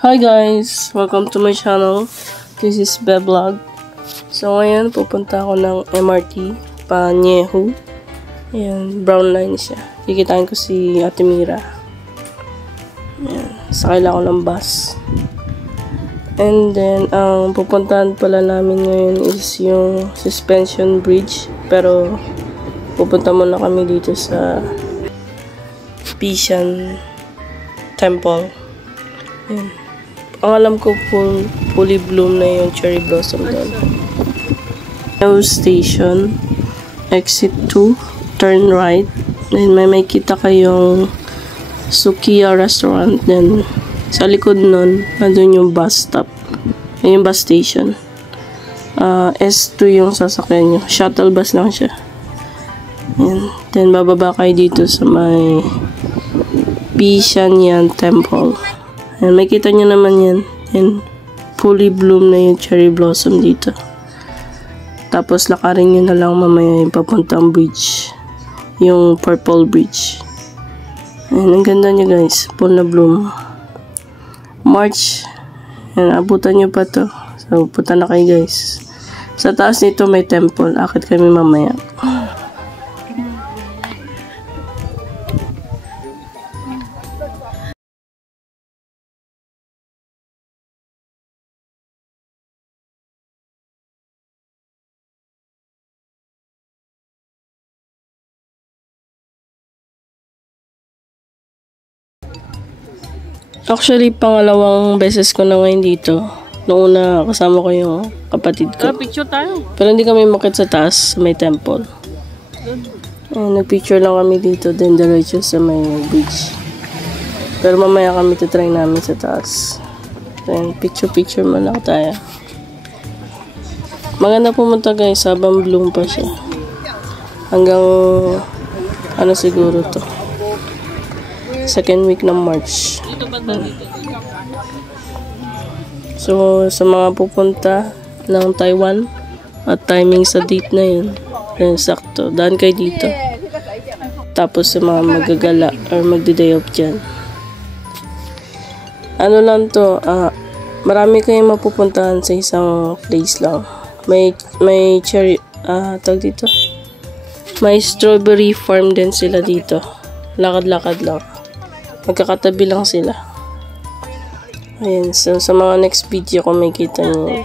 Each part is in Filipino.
Hi guys! Welcome to my channel. This is Beblog. So ngayon, pupunta ako ng MRT pa Nyehu. Ayan, brown line siya. Kikitain ko si Ate Mira. Ayan, sakay lang ako ng bus. And then, ang pupuntahan pala namin ngayon is yung suspension bridge. Pero, pupunta muna kami dito sa Pishan Temple. Ayan. Ang alam ko, fully bloom na yung cherry blossom doon. Nyehu Station, exit 2, turn right. Then may kita kayong Sukiya restaurant. Then sa likod nun, nandun yung bus stop. Yung bus station. S2 yung sasakyan nyo. Shuttle bus lang siya. Ayan. Then bababa kayo dito sa may Pishan Temple. Ayan, makita nyo naman yan. And fully bloom na yung cherry blossom dito. Tapos lakarin nyo na lang mamaya yung papuntang bridge. Yung purple bridge. Ayan, ang ganda nyo guys. Full na bloom. March. Ayan, abutan nyo pa to. So, punta na kayo guys. Sa taas nito may temple. Akit kami mamaya. Actually, pangalawang beses ko na ngayon dito. Noong una, kasama ko yung kapatid ko. Picture tayo. Pero hindi kami makit sa taas, sa may temple. Nag-picture lang kami dito, then diretso sa may beach. Pero mamaya kami titry namin sa taas. Then, picture muna tayo. Maganda pumunta guys, habang bloom pa siya. Hanggang, ano siguro to. Second week ng March. So, sa mga pupunta ng Taiwan at timing sa date na yun, then sakto, daan kayo dito. Tapos sa mga magagala or magdi-day off dyan. Ano lang to, marami kayong mapupuntahan sa isang place lang. May cherry, tag dito. May strawberry farm din sila dito. Lakad-lakad lang. Magkakatabi lang sila. Ayan. So, sa mga next video ko makikita nyo.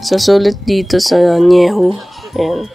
So, sulit dito sa Nyehu. Ayan.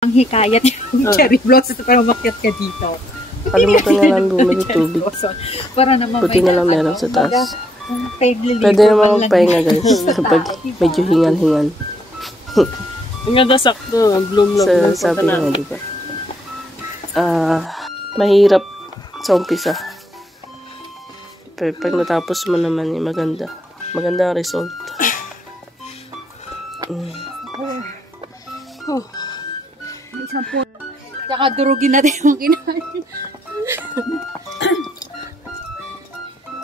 Ang hikayat yung cherry blossom para umakyat ka dito. Kalimutan na lang bumili tubig. Para naman Buti na lang meron sa taas. Pwede Pwede naman magpahinga guys kapag medyo hingal-hingal. Ang ganda sakto. Ang bloom lang. Sabi nga, di ba? Mahirap sa umpisa. Pero pag natapos mo naman, maganda. Maganda ang result. Isang po. Tsaka durugin natin yung kinain.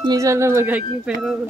Minsan lang magaging pero...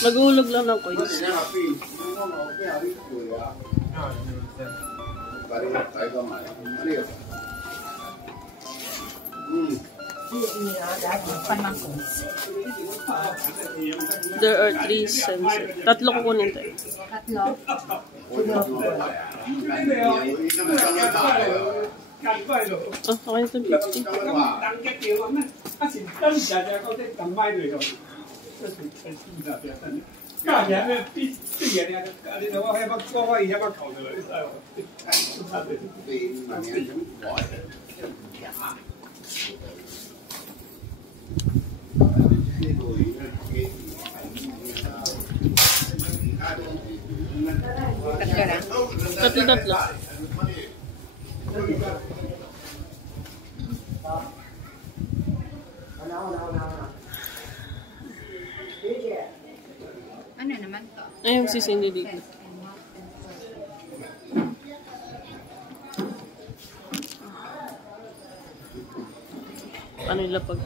Mag-uulog lang ng coins. There are 3 cents. Tatlo ko kunin tayo. Tatlo. Okay, ito 50. Tatlo. Ano naman to? Ayun si Cindy dito. Paano nila pag...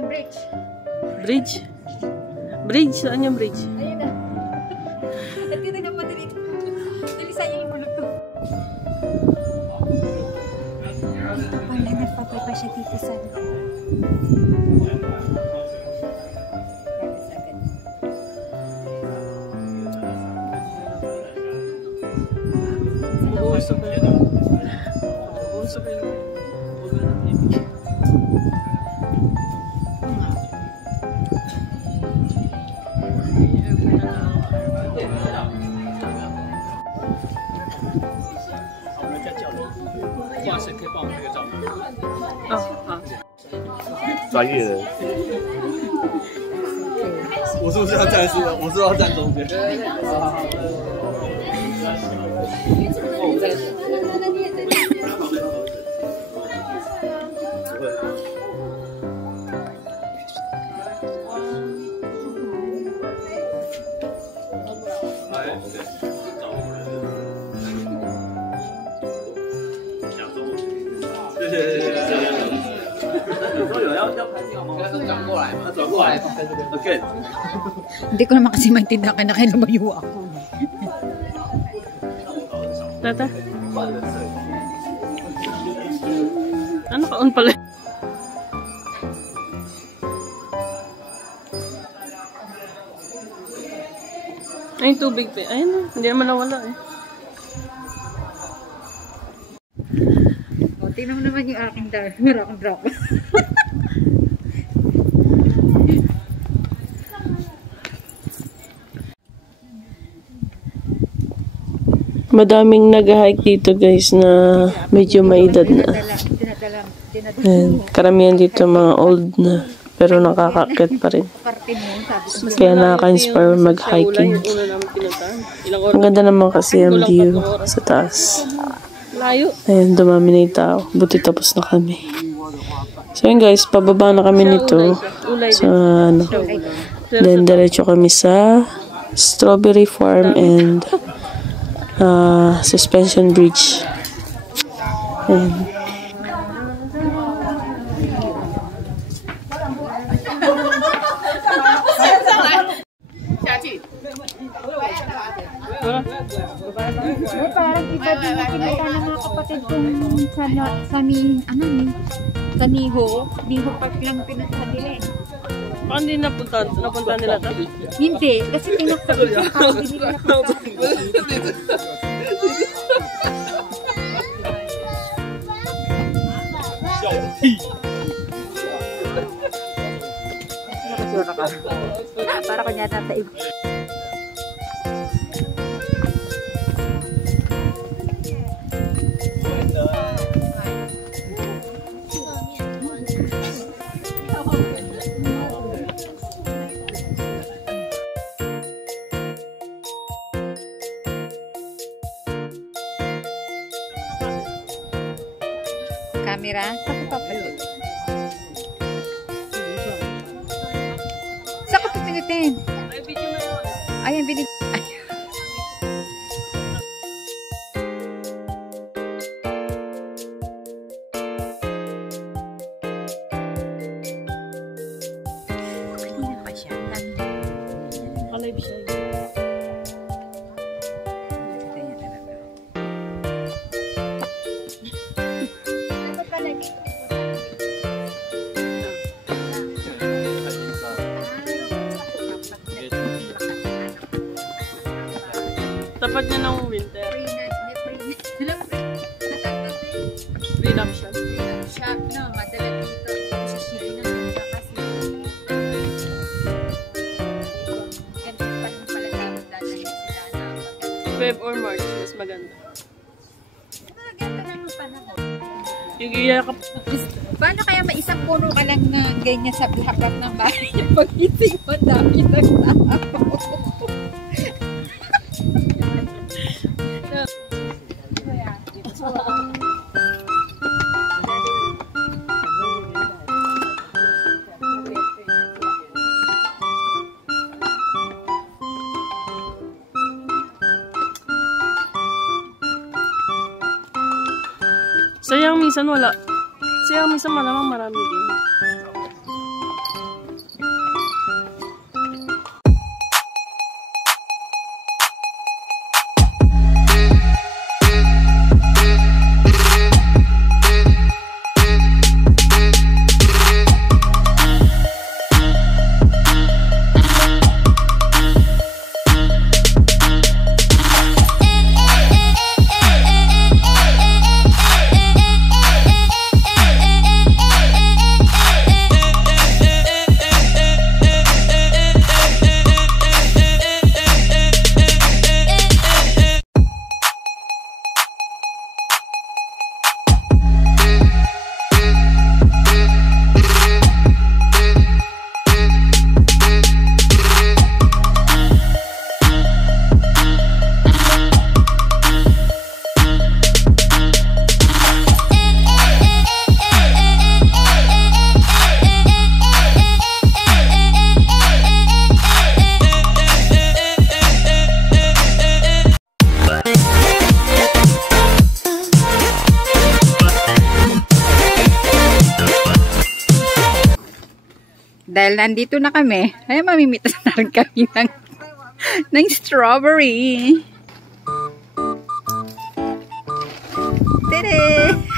tayong bridge. Bridge? Bridge? Saan yung bridge? Ayun na. At dito na madali. Dalisan niyo yung mulog to. Ito pala, nagpapay pa siya dito sa...专业的。我是不是要站是？我是要站中间。谢谢。说有要拍照吗？应该是转过来嘛，转过来。OK。Hindi ko naman kasi maintindihan kaya kaya lumayo ako. Tata? Ano ka-on pala? Ay, tubig pa. Ayun na. Hindi naman nawala eh. O, tingnan mo naman yung aking drop. Madaming nag-hike dito guys na medyo may edad na. And karamihan dito mga old na pero nakakakit pa rin. Kaya nakaka-inspire mag-hiking. Ang ganda naman kasi ang view sa taas. Ayan, dumami na yung tao. Buti tapos na kami. So yun guys, pababa na kami nito. So ano. Then diretso kami sa Strawberry Farm and Suspension Bridge. Ayan. Parang iba din yung kinita ng mga kapatid kong sa Niho. Niho Park lang pinunta nila eh. Paano hindi napunta nila ito? Hindi, kasi tinakot ko yung tao, hindi nila napunta. Para kanya sa iba. Camera, saan ka papalit? Saan ka pipilitin? Ay, video na yun. Ayan, binig. Kanina pa siya. Alive siya. Tapat niya ng winter. Free love shop. Shop, no, madala dito. Sa city na dito kasi. Ganito pa rin pala dapat dadalhin sila na. Feb or March, mas maganda. Ganda ng panahon. Yung iyakap. Paano kaya may isang puno ka lang na ganyan sa harap ng bahay niya? Pag-isig mo, dami ng tao. Sayang minsan wala. Sayang minsan malamang marami din. Dahil nandito na kami, ay mamimitas na rin kami ng strawberry. Tere!